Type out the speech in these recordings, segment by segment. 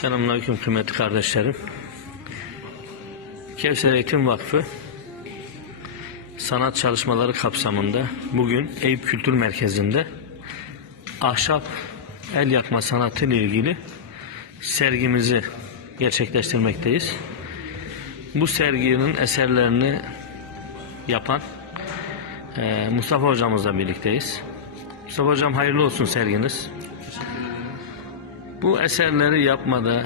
Selamünaleyküm kıymetli kardeşlerim. Kevser Eğitim Vakfı sanat çalışmaları kapsamında bugün Eyüp Kültür Merkezi'nde ahşap el yakma sanatı ile ilgili sergimizi gerçekleştirmekteyiz. Bu serginin eserlerini yapan eee, Mustafa hocamızla birlikteyiz. Mustafa hocam hayırlı olsun serginiz. Bu eserleri yapmada,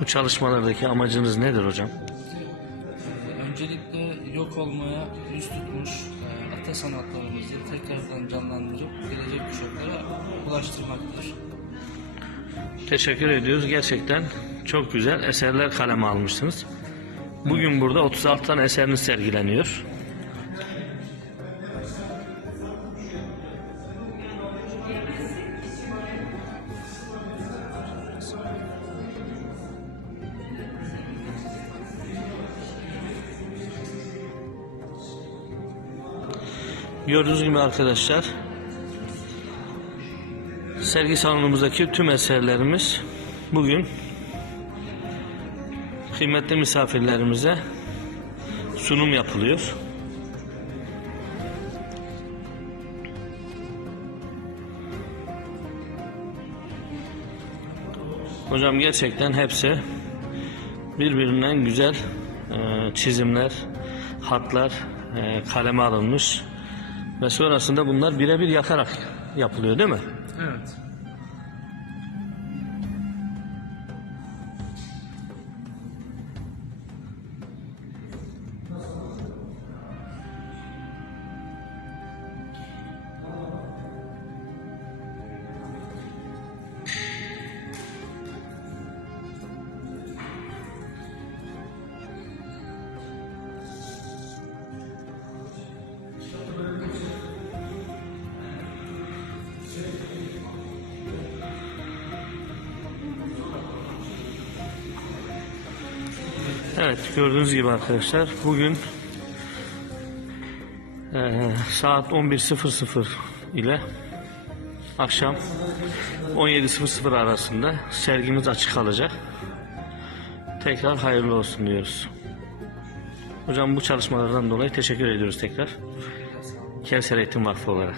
bu çalışmalardaki amacınız nedir hocam? Öncelikle yok olmaya yüz tutmuş e, ata sanatlarımızı tekrardan canlandırıp gelecek kuşaklara ulaştırmaktır. Teşekkür ediyoruz. Gerçekten çok güzel eserler kaleme almışsınız. Bugün burada 36 tane eseriniz sergileniyor. Gördüğünüz gibi arkadaşlar sergi salonumuzdaki tüm eserlerimiz bugün kıymetli misafirlerimize sunum yapılıyor. Hocam gerçekten hepsi birbirinden güzel e, çizimler, hatlar e, kaleme alınmış ve sonrasında bunlar birebir yakarak yapılıyor değil mi? Evet. Evet gördüğünüz gibi arkadaşlar bugün eee, saat 11.00 ile akşam 17.00 arasında sergimiz açık kalacak. Tekrar hayırlı olsun diyoruz. Hocam bu çalışmalardan dolayı teşekkür ediyoruz tekrar. Kevser Eğitim Vakfı olarak.